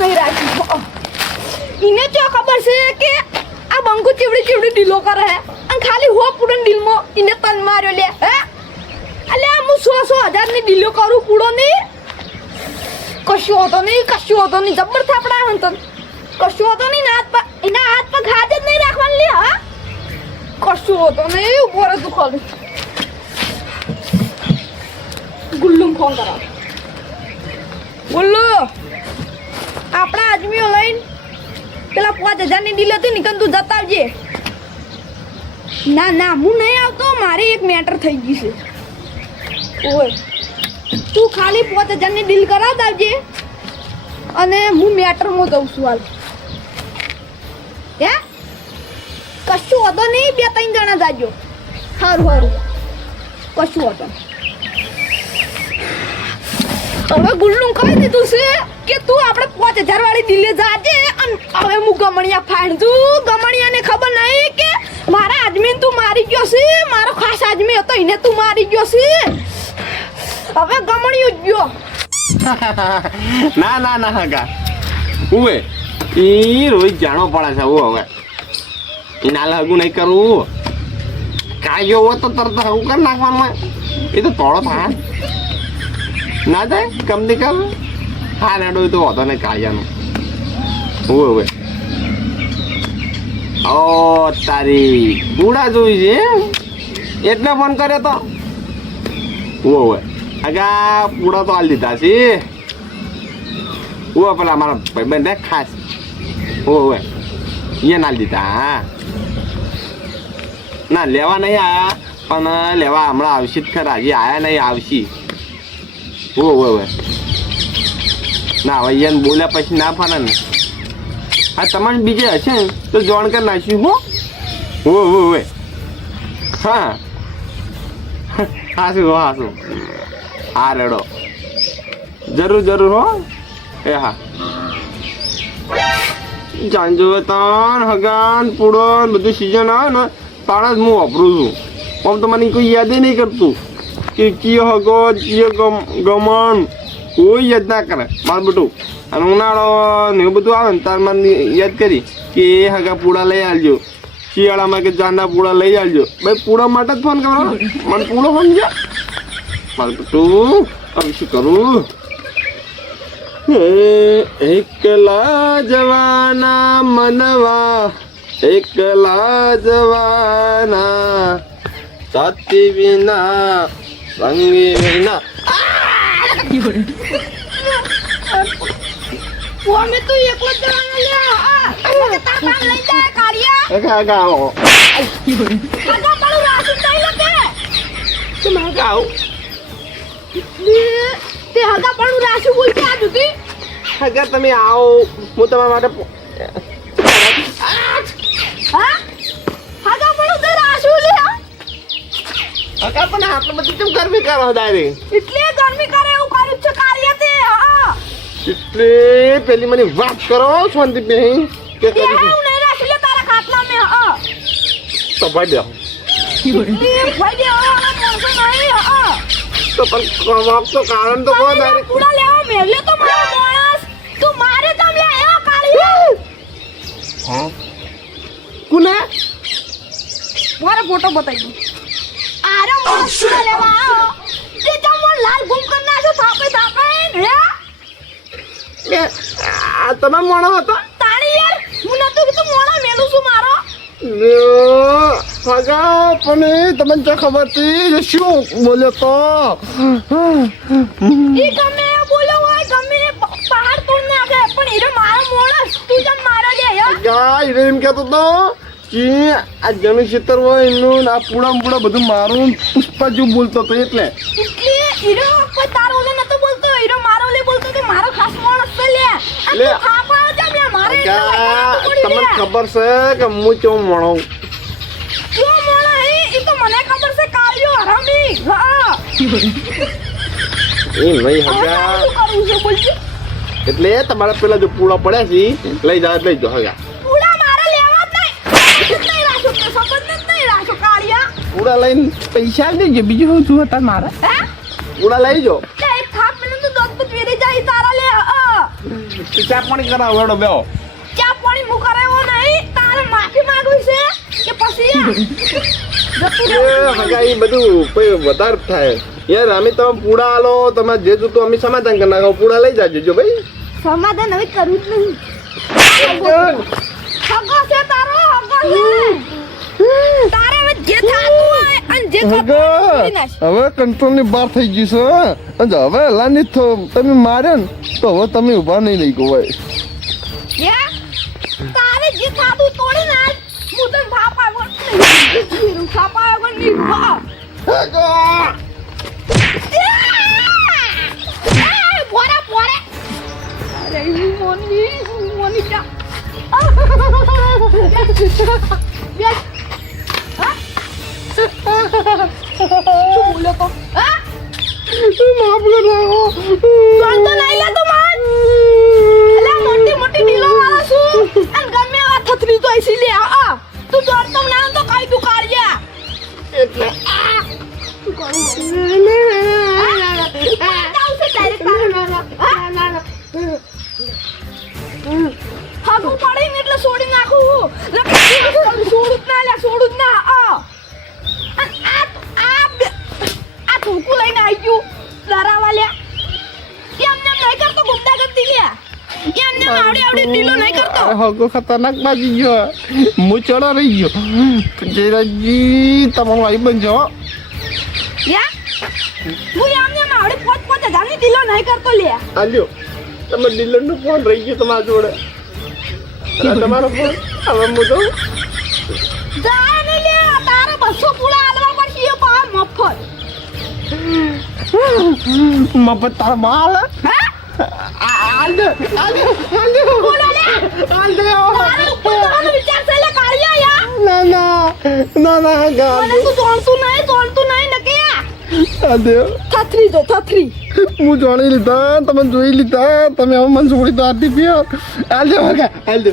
નહીં રાખ્યું. એને તો ખબર છે કે આ બંકુ ચીવડી ચીવડી ડીલો કરે હે અને ખાલી હો પૂડન ડીલમાં એને તન માર્યો લે હે. અલ્યા હું 100,000 ની ડીલો કરું પૂડો નહીં. કશું હતો નહીં જબર થાપડા હંતન કશું હતો નહીં. એના હાથ પગ હાથ જ નહીં રાખવાનું લે. હા કશું હતો નહીં. ઉભો રહે તું ખાલી ગુલ્લુમ ફોન કરાવ. ગુલ્લુ આપણા આદમીઓ લઈને પેલા 5,000 ની ડીલ હતી ને તું જતા આવજે. ના હું નહીં આવતો. મારી એક મેટર થઈ ગઈ છે. ઓય તું ખાલી 5,000 ની ડીલ કરાવ આવજે અને હું મેટરમાં જઉં છું. હાલ હે કશું હતો નહીં. 2-3 જણા જાજો. સારું કશું હતો. હવે ગુલ્લું કહી દીધું છે કે તું આપણે 5,000 વાળી ડીલે જાજે. અને હવે હું ગમણિયા ફાડું. ગમણિયાને ખબર નહીં કે મારા આદમીને તું મારી ગયો છે. મારો ખાસ આદમી હતો એને તું મારી ગયો છે. હવે ગમણિયું જ ગયો. ના હગા ઉવે ઈ રોજ જાણો પડે છે. હવે એના હગું નહીં કરવું. કાયો હોય તો તરત હગું કરી નાખવાનું. એ તો થોડો થાય ના થાય કમની કમ. હા નાડો તો હોતો ને કાયાનું. હવે ઓ તારી પૂડા જોઈ છે એટલે ફોન કર્યો તો. હવે આગા પૂડા તો હાલ દીધા છે. ઓ પેલા મારા ભાઈબંધ ખાસ ઓવે એ ના દીધા. હા ના લેવા નહીં આવ્યા પણ લેવા હમણાં આવશે જ ખરા. હજી આવ્યા નહીં આવશે. ઓવે ના હવે એને બોલ્યા પછી ના ફરે ને. હા તમારે બીજે હશે ને તો જોણ કરી નાખ્યું. ઓવે હા હાશું હા રેડો જરૂર હો. એ હા જાણજો તાણ હગાન પૂડો બધું સિઝન આવે ને તાણ જ હું વાપરું છું. આમ તો મને કોઈ યાદ નહીં કરતું કે કયો હગો કયો ગમણ કોઈ યાદ ના કરે મારું બધું. અને ઉનાળો ને એવું બધું આવે ને તાર મને યાદ કરી કે એ હગા પૂડા લઈ આવજો. શિયાળામાં કે ચાંદા પૂડા લઈ આવજો. ભાઈ પૂડા માટે જ ફોન કરો. મને પૂડો સમજો મારું બધું. હવે શું કરું. એકલા જવાના મનવા એકલા જવાના સાથી વિના સંગી વિના. અમે તો એકલો જ જવાનો લે. તાર કામ લઈ જાય કાળિયા. આગા આવો. આગા પાડું રાસું થઈ લગે. તમે આગા આવો. તે હગા પાડું રાસું બોલતી આ જુદી. આગા તમે આવો હું તમારા માટે. હા હગા પાડું તે રાસું લે. આગા પણ આટલું બધું કેમ ગરમી કરો દારી. એટલે ગરમી કરે એવું કર્યું છે કાળિયા તે. હા એટલે પેલી મને વાત કરો શાંતિ બેહી કે તે હું નહીં રાસું લે તારા ખાટલા મે. હા તો ભાઈ દે ભાઈ દે મોણસો નહીં. હા તો પણ કવાક તો કારણ તો કોઈ દારી પૂડા લેવા મેલે તો મારો માણસ તું મારે તમ લે એવા કાળિયા. હા કોને મારો ફોટો બતાવી દો. આરે માણસ પૂડા લેવા આવો તે જમો લાલ ગુમ કર નાખો થાપે હે. આ તમે મોણો હતો. તાણી યાર હું નતો કે તું મોણા મેલું છું મારો. હગા પણ તમને તો ખબર હતી શું બોલ્યો તો. ઈ ગમે એ બોલ્યો હોય ગમે પહાડ તોડ નાખે પણ હીરો મારો માણસ તું જમ મારો દે યાર. હગા હીરો એમ કહેતો તો કે આ જનું ક્ષેત્ર હોય એનું આ પૂડા બધું મારું પુષ્પા જેવું બોલતો હતો એટલે હીરો કોઈ તારો લે નતો બોલતો. હીરો મારો લે બોલતો કે મારો ખાસ માણસ છે લે. આ તું ખાપા જમ લે મારે. તમને ખબર છે કે હું કેવું મોણો. જો મોણા હે ઈ તો મને ખબર છે કાળિયો હરામી. હા એ નહીં હગા શું કરું છે બોલજો. એટલે તમારા પેલા જો પૂડા પડ્યા છે લઈ જાઓ હગા. પૂડા મારા લેવા જ નહીં રાખો કે સંબંધ જ નહીં રાખો કાળિયા. પૂડા લઈને પૈસા દેજો બીજું શું છું હતા મારે. હે પૂડા લઈ જો. એક થાપ મને તો દોત વેરી જાય તારા લે. ચા પાણી કરાવો હેડો બેહો ચા પાણી હું કરાવ્યો નહીં તારે માફી માંગવી છે કે પછી જતું એ હગા એ બધું કોઈ વધારે થાય યાર અમે તમે પૂડા આલો તમે જે જોતું અમે સમાધાન કરી નાખો પૂડા લઈ જાજો જો ભાઈ સમાધાન હવે કરવું જ નહીં હગો છે તારો હગો છે તારે હવે જે થતું હોય અને જે થતું હોય કરી નાખ. હવે કંટ્રોલ ની બહાર થઈ ગઈ છે અને હવે લાની તમે માર્યા ને તો હવે તમે ઉભા નહીં રહી ગોવાય યા તારે જે થતું તોડી નાખ હું તને થાપ આવ્યો નહીં થાપ આવ્યો નહીં ભાવ પોરે પોરે અરે મોની જા શું બોલે તો હા માફ કરો કોણ તો નહીં લેતો માન અલા મોટી મોટી ડીલો વાળો છું અને ગમે આ થથરી તો એસી લે આ તું દોડતો ના તો કઈ તું કાઢ્યા એટલે તું કરું આવશે ડાયરેક્ટ હાગું પડે ને એટલે છોડી નાખું છોડું જ ના લે છોડું જ ના આ થૂકું લઈને આવી ગયું ડરાવા લ્યા એમને નહીં કરતો ગુંડા કરતી લ્યા એમને આવડે આવડે ઢીલો નહીં કરતો હગો ખતરનાક બાજી ગયો હું ચડો રહી ગયો જયરાજજી તમારો ભાઈ બનજો યા હું એમને આવડે 5,000 ની ઢીલો નહીં કરતો લ્યા આલ્યો તમે ડીલર નો ફોન રહી ગયો તમારા જોડે તમારો ફોન હવે હું તો જા ને લ્યા તારે 200 પૂરા આલવા પડશે એ પા મફત મફત તારા માલ હા આલ બોલો લે તારે ઉપર જવાનો વિચાર છે લે કાળિયા યા ના હગા મને તું જોણતું નહીં નકિયા આલ દે થથરી જો થથરી હું જાણી લીધા તમે જોઈ લીધા તમે હવે મને છોડી તો આરતી પીઓ આલ દે હગા આલ દે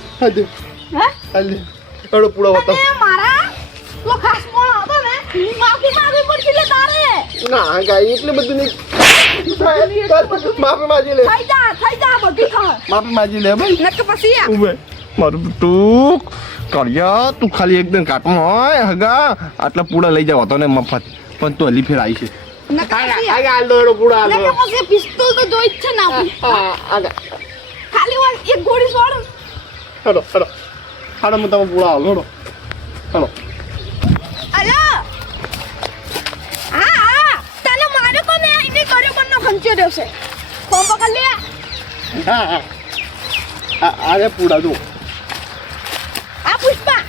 હે હેડો પૂડા બતાવો અને મારા તો ખાસ મોણ હતો ને માફી માંગવી પડશે લે તારે ના હગા એટલે બધું નહીં માફી માજી લે થઈ જા બધી ખબર માફી માજી લે ભાઈ નક પછી આ ઉભે મારું તું કર્યા તું ખાલી એકદમ કાટમાં હોય હગા આટલા પૂડા લઈ જાવ તો ને મફત પણ તું હલી ફેર આવી છે નક પછી આ. આગા હાલ દો હેડો પૂડા હાલ નક પછી પિસ્તોલ તો જોઈ જ છે ના આગા ખાલી વાર એક ગોળી છોડ હેડો હું તમે પૂડા હાલ હેડો અલો હા તને મારે કોને એને કર્યો કોનો ખંચ્યો દેવશે ફોન પકડ લે હા આરે પૂડા જો આ પુષ્પા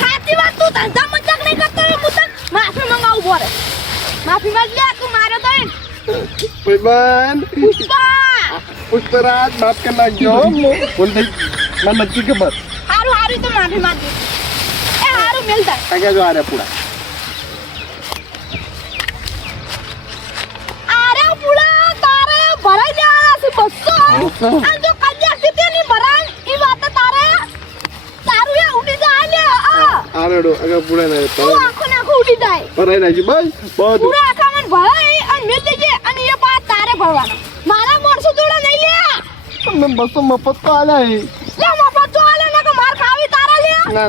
સાચી વાત તું ધંધા મજાક નહીં કરતો હું તને માફી મંગાવું પડે માફી માંગ લે તું મારો તો એમ ભાઈબંધ પુષ્પા પુષ્પરાજ બાપ કે લાગજો બોલ દઈ મને નથી ખબર હારું તો માફી માંગી એ હારું મેલતા આગા જો આરે પૂડા અરે પુલા તારે ભરાઈ જા છે 200 અને જો કન્યા સ્થિતિ ની ભરાય ઈ વાત તારે તારું એ ઉડી જાય લે આરેડો આગા પૂડા ને તો તું આખો નાખો ઉડી જાય ભરાઈ નાખી બસ બધું પૂરા આખા મન ભરાય અને મેલ દેજે અને એ પાસ તારે ભરવાનો મારા માણસો જોડે નહીં લે તમે બસો મફત તો આલ્યા હે લે મફત તો આલે ને કે માર ખાવી તારા લે ના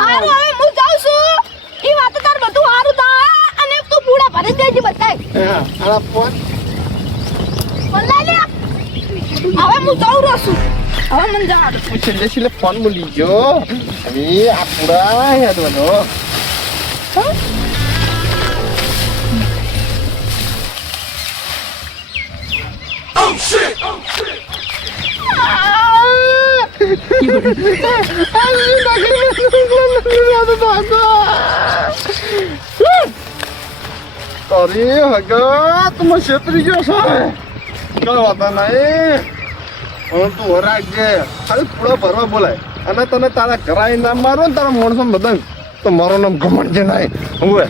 હારું હવે હું જાઉં છું ઈ વાત તાર બધું હારું થાય અને તું પૂરા ભરી દેજે બતાય હા આલા ફોન બોલા લે હવે હું જાઉં છું હવે મને જવા દે છેલ્લે છેલ્લે ફોન બોલી ગયો હવે આ પૂરા યાદ બનો અરે હગા તું છેતરી ગયો છે કઈ વાતા નહીં હું તું રાખજે ખાલી પૂરો ભરવા બોલાય અને તને તારા ઘરાઈ નામ મારો ને તારા માણસો બધા તો મારું નામ ઘમંડ છે નહીં હવે